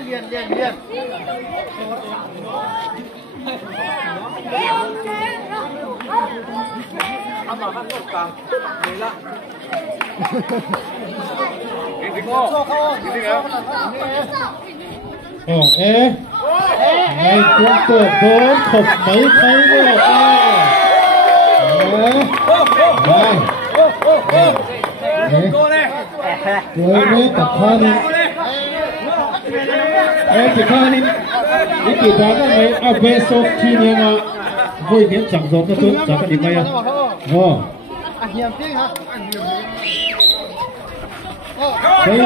liền ngày cũng tổ bốn khổng mấy thấy nữa rồi mới tập thân chỉ thân đi kỳ đó là mấy à về số chi nhé mà vui miếng chẳng giống nó tốt chẳng có gì mấy à hiểm tiếng hả chơi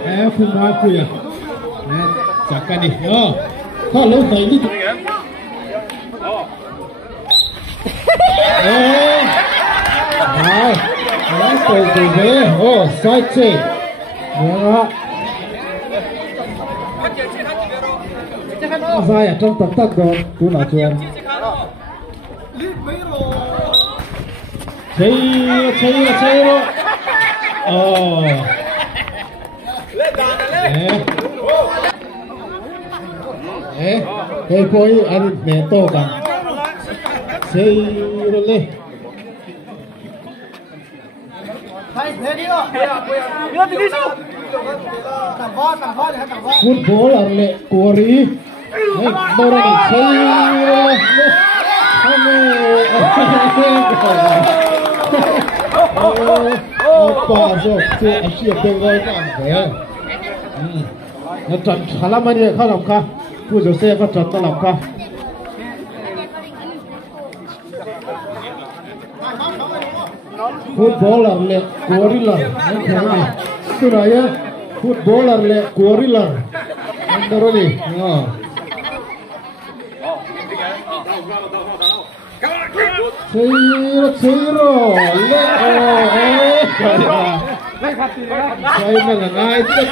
rồi phun hoa khuya chẳng cái này có lâu tới đi nói từ về sai chơi nữa sai ở trong tập tác rồi tú nào chuyện chơi rồi poi anh mẹ to cả chơi rồi lên football ở lệ của rí đâu ra để chơi apa rồi chơi anh chị bên ngoài làm thế nó chọn khá lắm anh ấy không làm cảผู้เจ้าเซ่ก็chọnต้องlàm cả footballer le gorilla ini kami itu raya footballer le gorilla antara ni Ciro le saya mengenai itu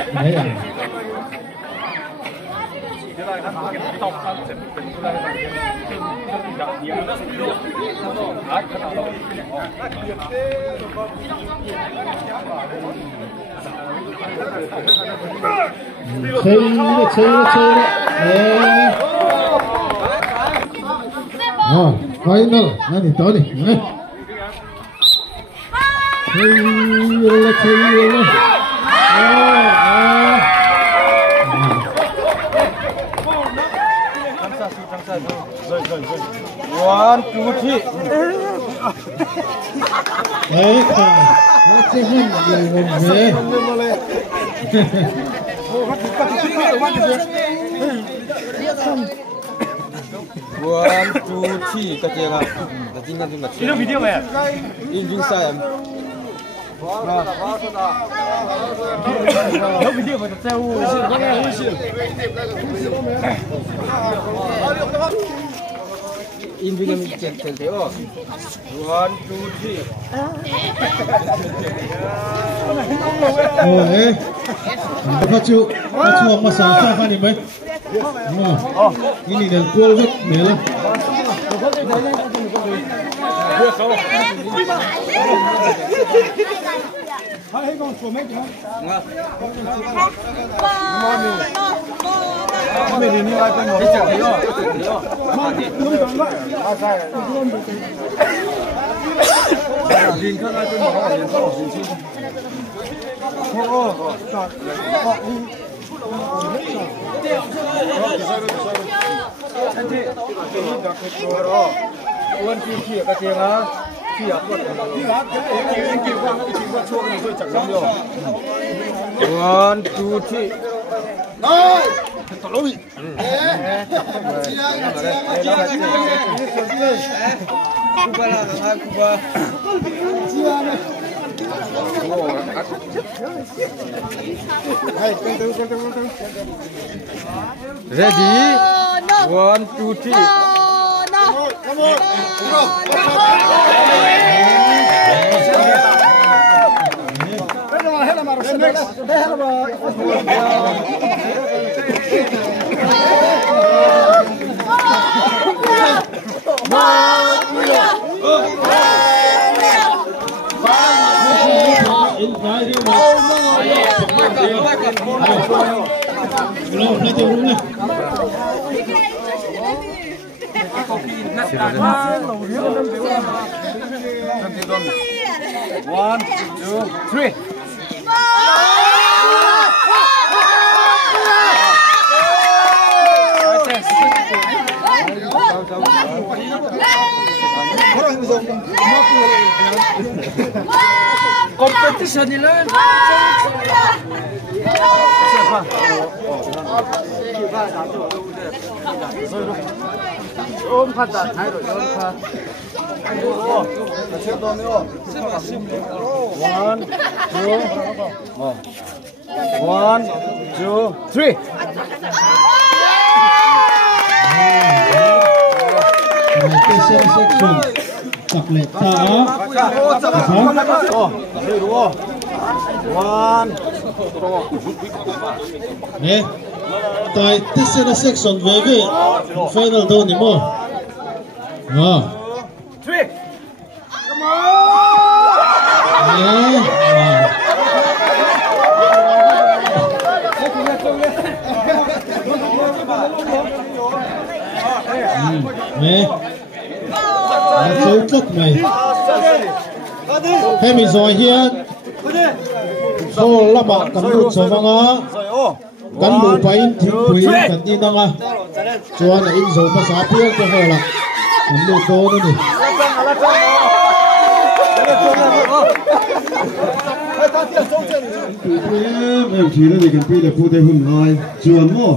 final nanti tahu nih One, two, three. One, two, three. Kacang ah. Kacang nanti macam. Ini video apa? Ini saya. Nó video mà tập sao? In video mình chèn thế ô. One, two, three. Pacu apa salsa kan ini? Ini dan kual bet, mela. Hai con chuột mấy cái. Mày đi lại bên một cái chợ đó. Đúng rồi đó. À sai. Nhìn cái lại bên một cái nhìn sao nhìn chi. One, two, three, cái tiếng á. One, two, three. No. Tolong. Kuba lah, Kuba. Ready? One, two, three. Come on. Play tiêu đúng này. One, two, three. Competition이는 좀 갔다 다이로 연파. One, two, three. Section tập lệ ta. One. Nè, tại section về final đâu nhỉ mò? Three. Come on. Nè, dấu chất này. Hay mình rồi hiên. Số là bạn cắn lụt số vang á. Cắn lụt phải in thịt quỷ cắn in đang á. Cho là in dấu mà xá phiêu cho hồ là cắn lụt tô nữa nè. Em chỉ là để cái pi là phụ đề hùng hai chuẩn mò.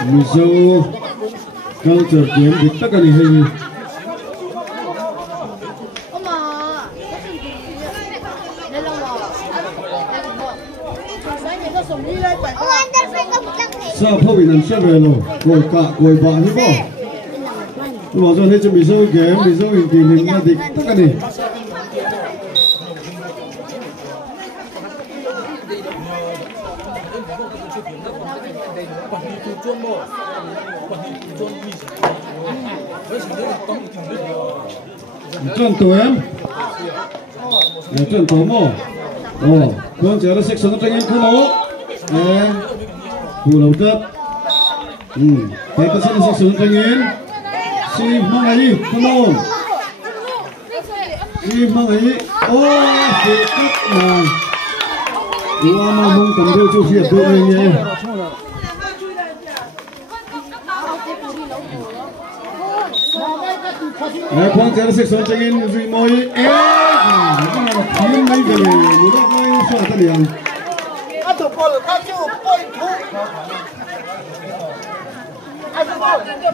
Mình sâu câu trở kiếm thì tất cả những hình. Sao phô bị nằm xe về rồi, ngồi cả ngồi bạn hết không? Tôi bảo cho nên cho mình sâu kiếm, mình sâu hình tìm hình ra thì tất cả này. Chân tổ em, chân tổ mò, con trẻ nó sẽ sống trong những khu mẫu, khu đầu tớp, cái con sẽ sống trong những, si mang ấy, come on, si mang ấy, thì tất mà, mà không cầm theo chú phiệt tôi này nhé. Con trẻ nó sẽ sống trong những gì môi, thiếu mấy cái này, một đôi coi sao ta liền.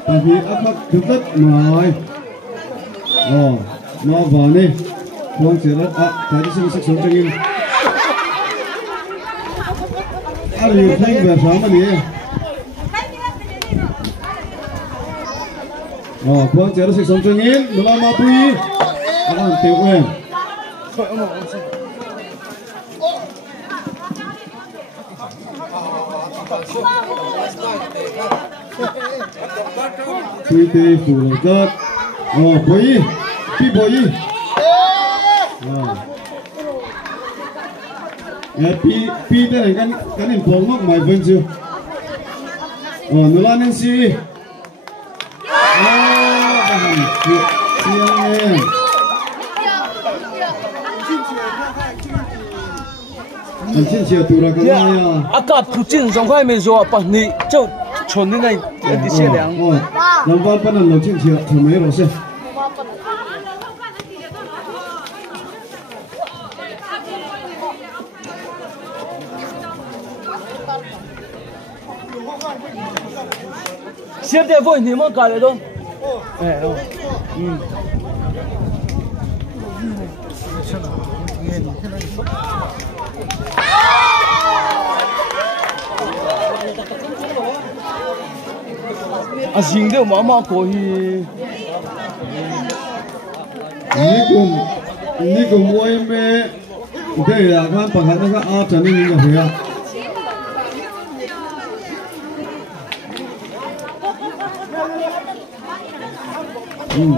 Tại vì áp bắt thực tất mà nó vào đi con sẽ rất tại nó sẽ sống cho nhiên nhiều thanh về sáng mà đi con sẽ nó sẽ sống cho nhiên nó làm ma bùi nó làm tiểu em Quy tê phủ lời tớt bối pi bối pi đây là cái hình bóng mắc mày vân chưa nó là nên gì 진짜 돌아가야 아까 부진 정화면서 빨리 저 촌는 애 디세량 남반 빠는 너 진짜 정말 로세现在问你们搞的都行的妈妈过去你cùng mỗi mẹ đây là các bạn thấy các ao trở nên như thế à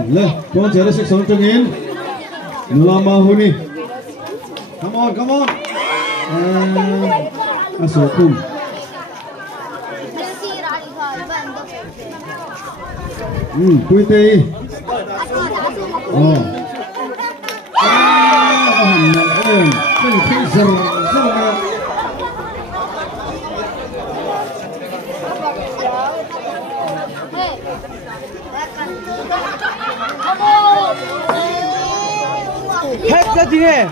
lên con trẻ nó sẽ sống cho nghiến nó làm bao hôn đi come on. So cool. Tui tê. Mình thấy giờ hết ra gì nè.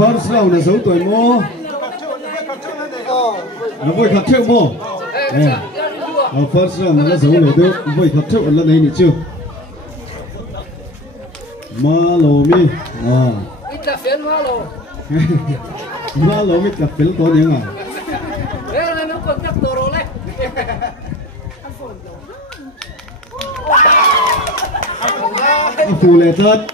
first round là dấu tuổi mô. Nó vui khắp trước mô. First round là dấu lỗ được vui khắp trước lần này nhỉ chưa? Ma lô mi. Ít là phiền ma lô. Ma lô mi cà phê to nhiều à? Đây là nó còn chắc tổ rồi đấy. Phù lệ thật.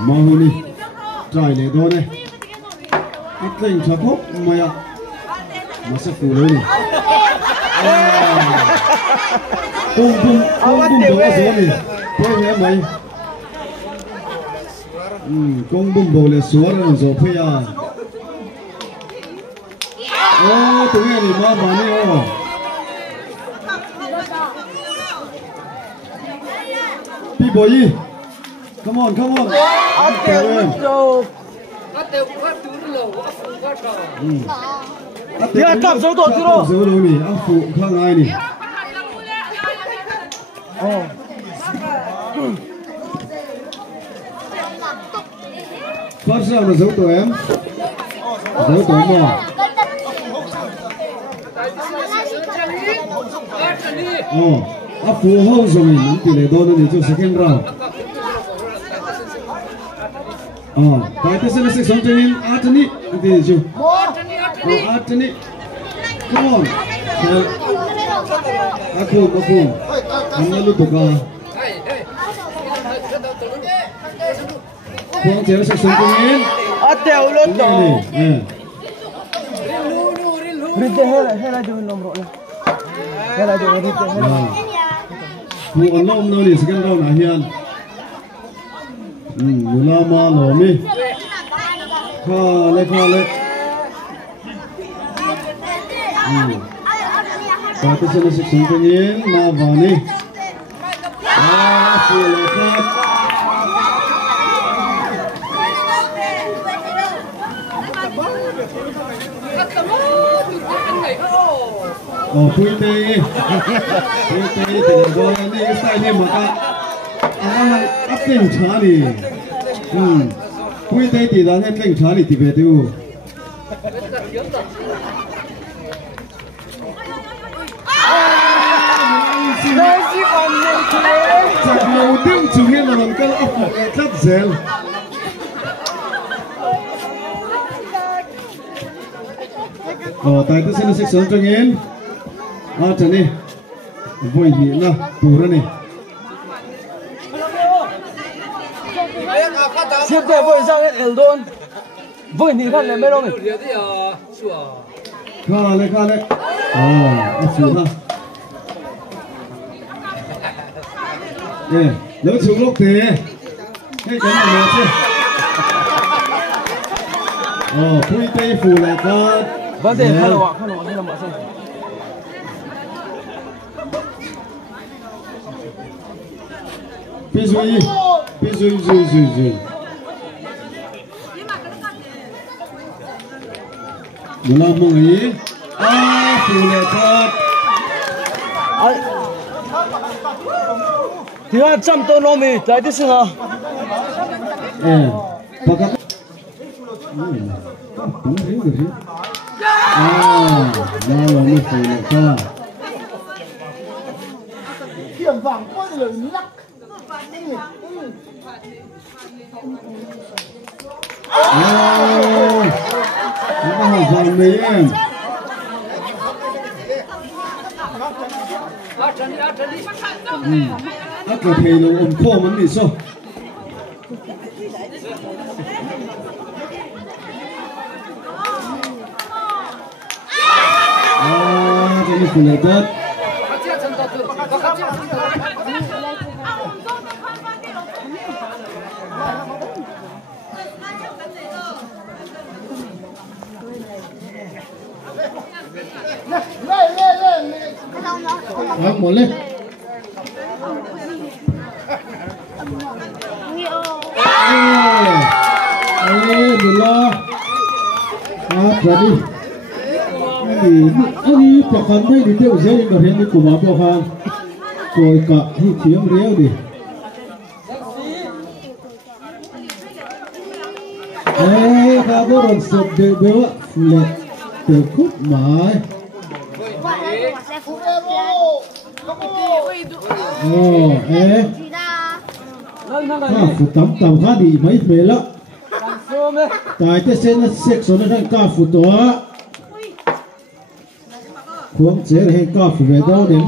Ma hồ đi. Trời lệ đó này. Ít lên chả khóc mày à. Mà sẽ phù lệ này. Bum đó số này. Thôi nhé mày. Công bum bầu lệ số rồi rồi phải à. Tụi nghe thì mà này B-boy, come on. Dạ, cầm dấu tổ chứ đâu. Dấu đâu nè, ông phụ không ai nè. Phát sao là dấu tổ em? Dấu tổ mà. Áp phụ hậu rồi mình tỷ lệ đôi nên cho second round. Tại thế sẽ sống cho nên Atani thì chứ. Atani. Come on. Aku. Anh nói lúc cả. Quang chế sẽ sống cho nên. Ateo luôn rồi. Rite hela jo nomor lah. Hela jo rite hela. Phụ ấn lông nào đi second round à hiền. Mula ma lo mi. Kha le. Và tôi sẽ nói chuyện với nhiên ma vào đi. Phụ le khác. Pui tê thì đó này cái style này mà áp tình trả đi. Pui tê thì là nên tình trả đi thì về đâu. Đây chỉ còn những cái. Chặt đầu tiên chủ nghĩa là làm cái áp rất dễ. Tại tôi sẽ nói sớm cho nghe. Chân đi, vui nhỉ na, tù ra nè. Xếp để vui sang cái Eldon, vui nhỉ khăn này mấy đâu nhỉ? Khá đấy. Áp xuống ha. Nếu xuống lúc thế, cái này nữa chứ. Pui tê phù lại con. Vấn đề khăn là mọi sự. Bisui. Mula mong ấy. Phù lệ thật. Thì là trăm tô nó mì, lại tí xưa. Pakai. Đúng rồi. Nó mới phù lệ thật. Điểm vàng quá rồi lắc. Nó hoàn toàn mấy em. Ác là thầy nó ôm khô mình đi sao? phụ lệ tốt một lên bila jadi ini pakai mai di teu jadi kerja di kumah bohan koi ka hi tiang riau di kabar sob de bawa flat tekuk mai phụ tắm khá đi mấy về lắm tại cái xe nó xếp số nó đang ca phụ tỏa khuôn chế hay ca phụ về đâu đến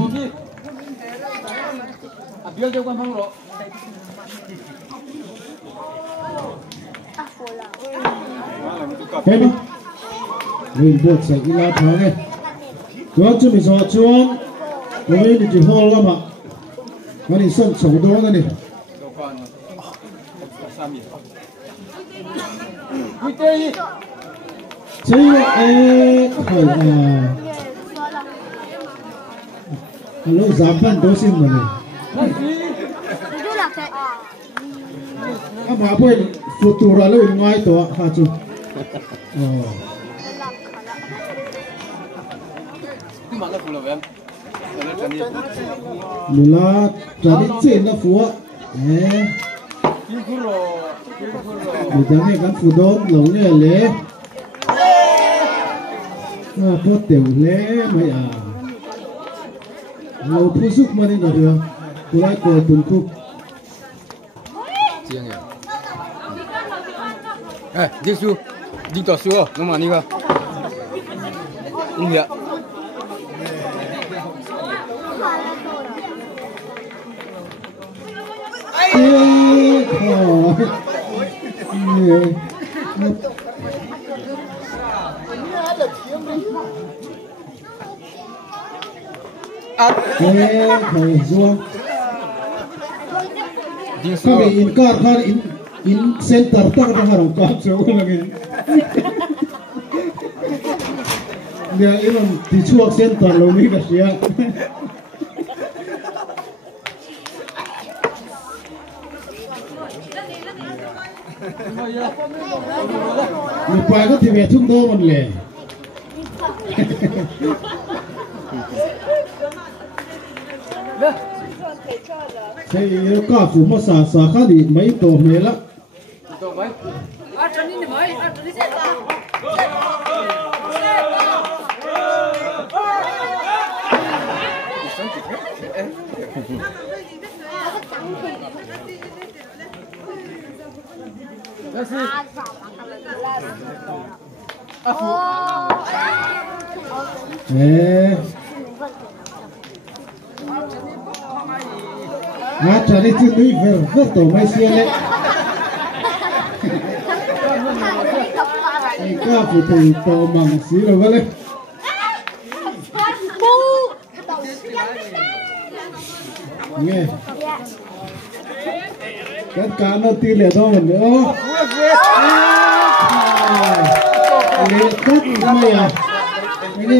thế mà mình buộc sẽ đi lao thang này chuan cho mình so chuan rồi mình chỉ hol lắm ạ cái này sân sầu đó này chứ phải alo giảm phân đối xin mà này mà quên phụ tù ra luôn ngay tổ hả chú mula jadi cin lah fuwa Bidangnya kan fudon longnya le apa teu le mai lau pusuk mana dah dia kulai ko tungku Chiang ya đi su đi tỏ su nó mà đi cơ đúng vậy thầy Duong kami inkar kan in center tak ada harap kap jauh lagi dia ini di chuak center lomi kasih lupa itu tiba chung do man le Hey, ka fu ma sa kha di mai to me la. To mai. Atani ni mai, atani se ta. Cari tu ni ver mai siale. Ika putih to mang sila balik. Nghe. Kan kana ti le do man oh. Le kat mai ya. Ini